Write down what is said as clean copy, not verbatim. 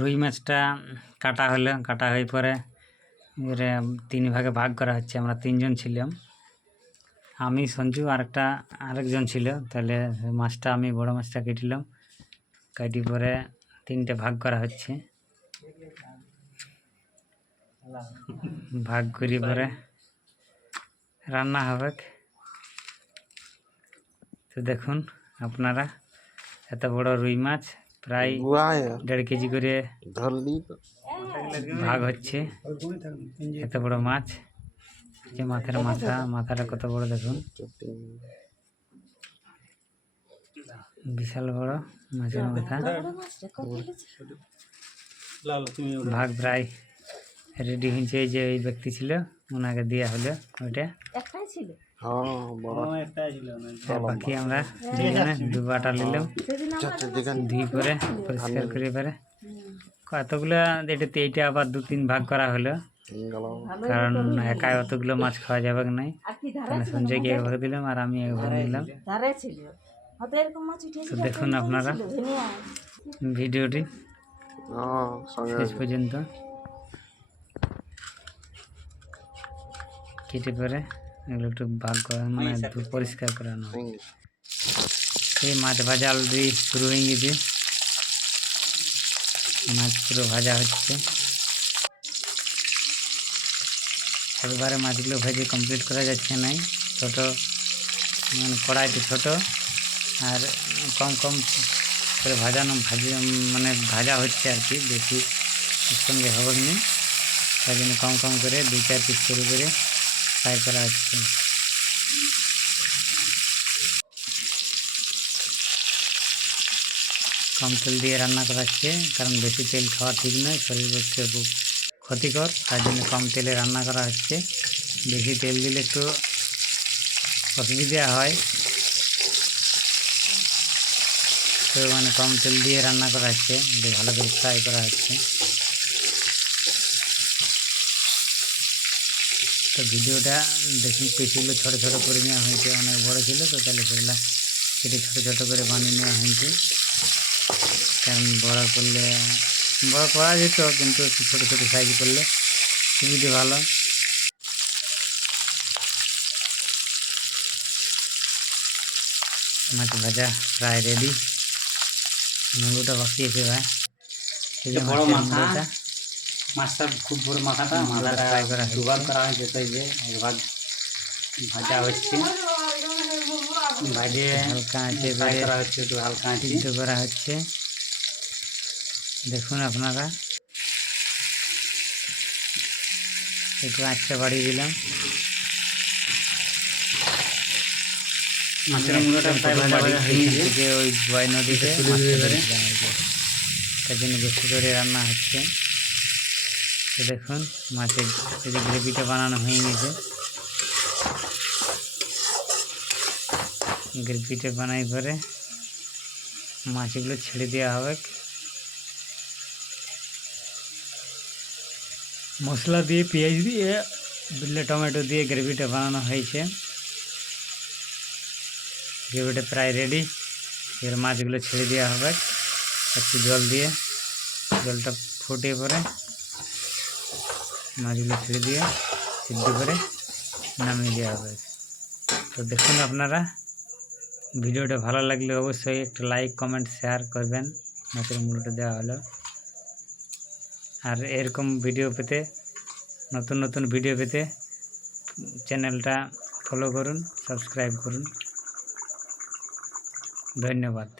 রুই মাছটা কাটা হলো, কাটা হয়ে পরে এবারে 3 ভাগে ভাগ করা হচ্ছে। আমরা 3 জন ছিলাম, আমি, সঞ্জু আর আরেকজন ছিল। তাহলে মাছটা আমি বড় মাছটা কেটিলাম, কাটি পরে 3টে ভাগ করা হচ্ছে। ভাগ করি পরে রান্না হবে। তো দেখুন আপনারা, এত বড় রুই মাছ প্রায় 1.5 কেজি করে ভাগ হচ্ছে। এত বড় মাছ, যে মাথাটা কত বড় দেখুন, বিশাল বড় মাছের মাথা। ভাগ প্রায় রেডি হয়েছে। এই যে এই ব্যক্তি ছিল, ওনাকে দেওয়া হলো ওইটা। বাকি আমরা দুবাটা নিলাম, ধুই করে পরিষ্কার করে পরে কতগুলো এইটা আবার 2-3 ভাগ করা হলো, কারণ একাই অতগুলো মাছ খাওয়া যাবে নাই। সঞ্জয়কে এক ভাগ দিলাম আর আমি এক ভাগ নিলাম। তো দেখুন আপনারা ভিডিওটি শেষ পর্যন্ত। কেটে পরে এগুলো একটু ভাগ করা, মানে পরিষ্কার করানো হয়। এই মাছ ভাজা অলরেডি শুরু হয়ে গেছে, মাছ পুরো ভাজা হচ্ছে। একবারে মাছগুলো ভেজে কমপ্লিট করা যাচ্ছে নাই, ছোটো মানে কড়াইতে ছোট আর কম কম করে মানে ভাজা হচ্ছে আর কি, বেশি একসঙ্গে হবে না। তাই জন্য কম কম করে 2-4 পিস করে ফ্রাই করা হচ্ছে। কম তেল দিয়ে রান্না করা হচ্ছে, কারণ বেশি তেল খাওয়া ঠিক নয়, শরীর পক্ষে খুব ক্ষতিকর। তাই জন্য কম তেলে রান্না করা হচ্ছে। বেশি তেল দিলে একটু অসুবিধা হয়, তো মানে কম তেল দিয়ে রান্না করা হচ্ছে, একটু ভালো করে ফ্রাই করা হচ্ছে। তো ভিডিওটা দেখুন, পিসগুলো ছোটো ছোটো করে নেওয়া হয়েছে, অনেক বড়ো ছিল তো, তাহলে সেগুলো কেটে ছোটো ছোটো করে বানিয়ে নেওয়া হয়েছে। কারণ বড় করা যেত, কিন্তু একটু ছোটো ছোটো সাইজ করলে সুবিধে ভালো। মাছ ভাজা প্রায় রেডি, মুড়োটা বাকি আছে ভাই। এই যে বড় মাথাটা, মাছটা খুব বড় মাথাটা ফ্রাই করা, দুভাগ করা হয়েছে। তো এই যে এক ভাগ ভাজা হচ্ছে, ভাজে হালকা আঁচে করা হচ্ছে, একটু হালকা আঁচে করা হচ্ছে। দেখুন আপনারা, একটু আঁচটা বাড়িয়ে দিলাম। মাছের মুড়োটা প্রায় ভাজা হয়ে গেছে, ওই বয় নদীতে তার জন্য বেশি করে রান্না হচ্ছে। তো দেখুন মাছের এই যে গ্রেভিটা বানানো হয়ে গেছে, গ্রেভিটা বানাই পরে মাছগুলো ছেড়ে দেওয়া হবে। মশলা দিয়ে, পেঁয়াজ দিয়ে, বিলে টমেটো দিয়ে গ্রেভিটা বানানো হয়েছে। গ্রেভিটা প্রায় রেডি। এর মাছগুলো ছেড়ে দেওয়া হবে একটু জল দিয়ে, জলটা ফুটে পরে মাছগুলো ছেড়ে দিয়ে সিদ্ধ করে নামিয়ে দেওয়া হবে। তো দেখুন আপনারা, ভিডিওটা ভালো লাগলে অবশ্যই একটা লাইক, কমেন্ট, শেয়ার করবেন। মাছের মুড়োটা দেওয়া হলো। আর এরকম ভিডিও পেতে, নতুন নতুন ভিডিও পেতে চ্যানেলটা ফলো করুন, সাবস্ক্রাইব করুন। ধন্যবাদ।